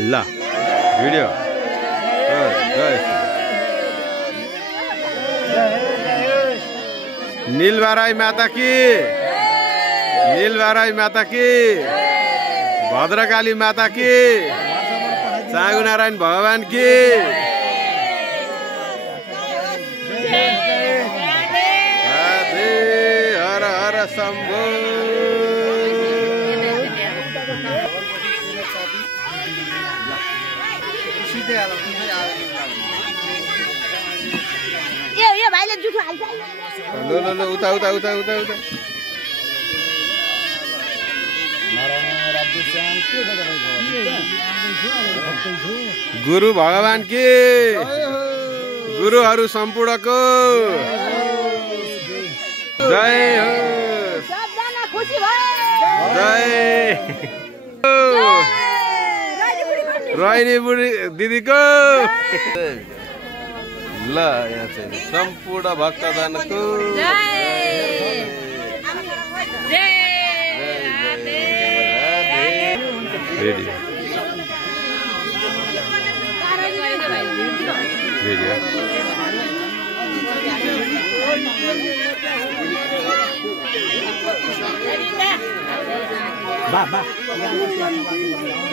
ला भिडियो नीलबाराई माता की, नीलबाराई माता की, भद्रकाली माता की, चाँगुनारायण भगवान की। हर हर शम्भो। यो भाइले जुठो हाल्छ। लो उता उता उता उता उता। गुरु भगवान की, गुरुहरू सम्पूर्णको जय हो। सबजना खुसी भयो। जय रोहिणी बुढी दिदीको। ल यहाँ चाहिँ सम्पूर्ण भक्तजनको भिडियो बा